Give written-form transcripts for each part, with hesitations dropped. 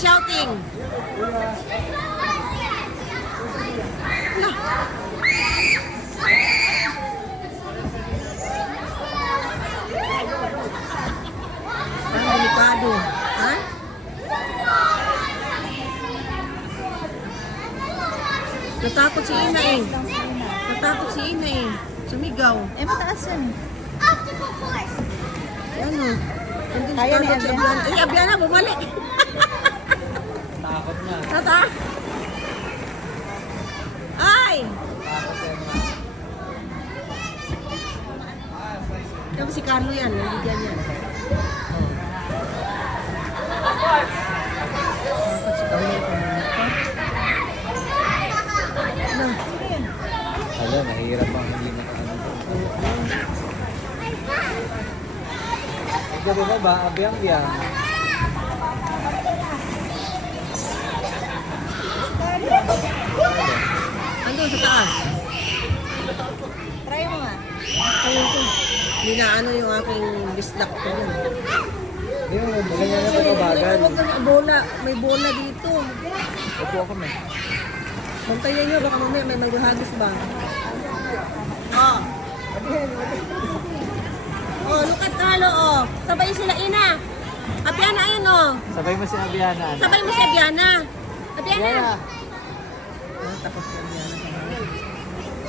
shouting? Ang delikado. Ha? Natakot si Ina eh. Natakot si Ina eh. Sumigaw. Eh, mataas yun. Ano? Kaya ni Abiana. Ay, Abiana, bumalik. Takot na. Tata? Ay! Tapos si Carlo yan, naliligan yan. Takot si Carlo. Ano? Hala, nahihirap ang hindi makaano. Gabi mo ba? Abiyang-biyang. Ando sa taas. Try mo nga. Ayun ko. Hindi na ano yung aking bislak ko dun. Hindi mo, ganyan na pagkabagal. Huwag ka bola. May bola dito. Upo ako na. Bantayan nyo, baka mamaya may maghahagis ba? Oh. Oh, look at Carlo, oh. Sabay sila, Ina. Abiana, ayun, oh. Sabay mo si Abiana. Sabay mo si Abiana. Abiana. Abiana. Tapos si Abiana.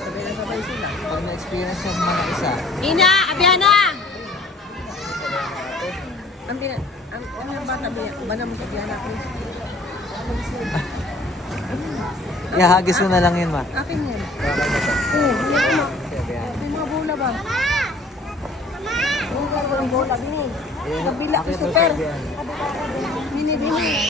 Sabay na sabay sila. Pag na-experience yung mga isa. Ina, Abiana. Ang bata, Abiana mo si Abiana. Ihagis mo na lang yun, ma. Akin yan. Si Abiana. May mga bola ba? Mama! May bola, bini. Ayan, Kabila, akit mo si super. Abiana. Bini.